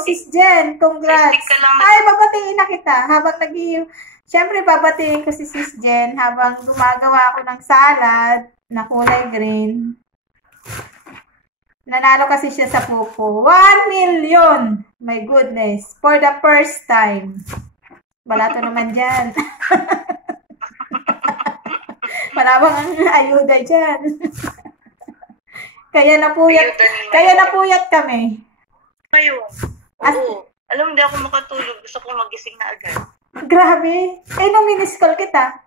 Sis Jen, congrats. Ay, babatiin na kita. Habang siyempre, babatiin ko si Sis Jen habang gumagawa ako ng salad na kulay green. Nanalo kasi siya sa Popo. 1 million! My goodness. For the first time. Balato naman dyan. Malabang ang ayuda dyan. Kaya napuyat kami. Ngayon. Oo. Alam, hindi ako makatulog. Gusto kong magising na agad. Grabe. Nung miniscall kita.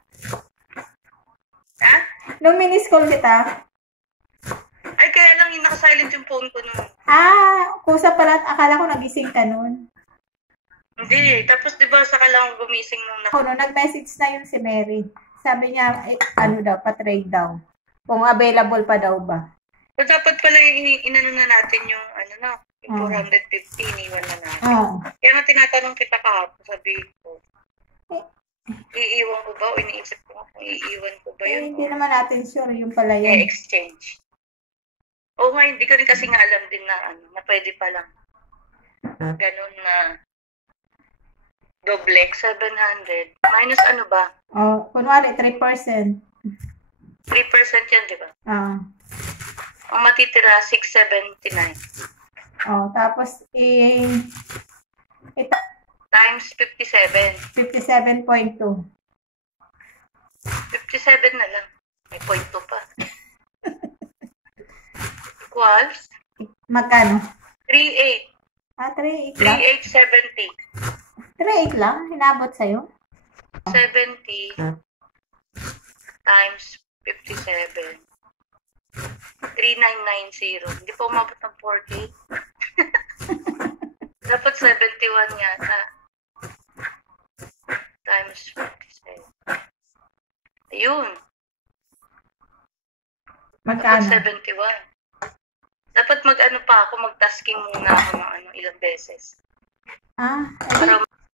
Ha? Nung miniscall kita. Ay, kaya lang yung naka-silent yung phone ko nun. Kusa pala. Akala ko nagising ka nun. Hindi. Tapos, di ba, saka lang gumising nung nag-message na yun si Mary. Sabi niya, pa-trade daw. Kung available pa daw ba. So, dapat pala inano na natin yung, yung 450, iniwan na natin. Kaya nga tinatanong kita kahapon, sabi ko, iiwan ko ba o iniisip ko kung iiwan ko ba yun? Hindi naman natin sure yung pala yun. Exchange. Oo nga, hindi ko rin kasi nga alam din na pwede pa lang. Ganun na doble, 700. Minus ano ba? Kunwari, 3%. 3% yan, di ba? Ang matitira, 679. Tapos, times 57. 57.2. 57 na lang. May 0.2 pa. Equals? Magkano? 3.8. 3.8 lang? 3.870. 3.8 lang? Hinabot sa'yo? 70 times 57. 3990. Hindi pa umabot ng 40. Dapat 71 yata. Times 57. Ayun. Magkano? Dapat 71. Dapat pa ako, mag-tasking muna ako ng ilang beses.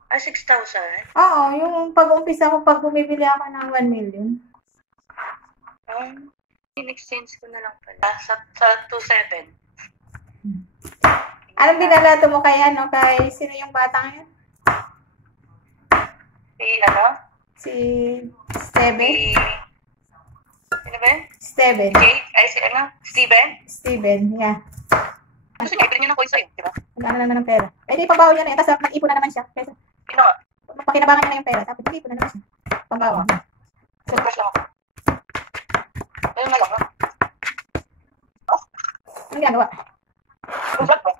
6,000? Oo, yung pag-umpisa ko, pag bumibili ako ng 1 million. In-exchange ko na lang pala. Sa 2,700. Anong binalato mo kay sino yung batang yun? Si Steven? Sino ba yun? Steven. Steven, yeah. Gusto niya, ibili niya ng coin sa'yo, di ba? Wala na naman ng pera. Di pabaho niya na yun, tapos nag-ipon na naman siya. Sino nga? Pakinabangan niya na yung pera, tapos nag-ipon na naman siya. Pambaho. Surprise lang ako. Ayun na lang, ha? Anong ginagawa? Vlog mo?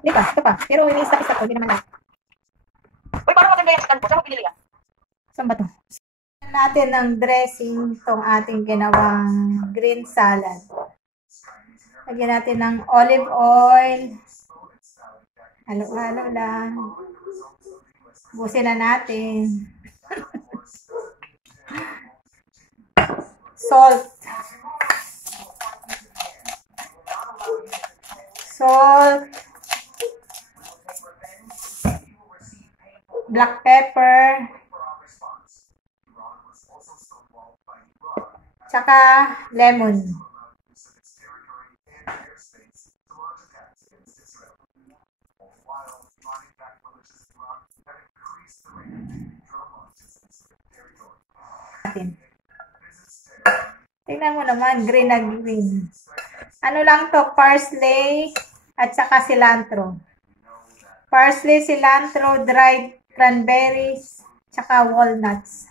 Hindi pa, ito pa. Pero ini-stop ko, hindi naman lang. Uy, parang maganda yung stand mo. Saan mo pinili yan? Saan ba ito? Natin ng dressing itong ating ginawang green salad. Lagyan natin ng olive oil. Halo-halo lang. Busin na natin. Salt. Black pepper. Tsaka lemon. Tingnan mo naman, green na green. Ano lang to, parsley at saka cilantro. Parsley, cilantro, dried cranberries, tsaka walnuts.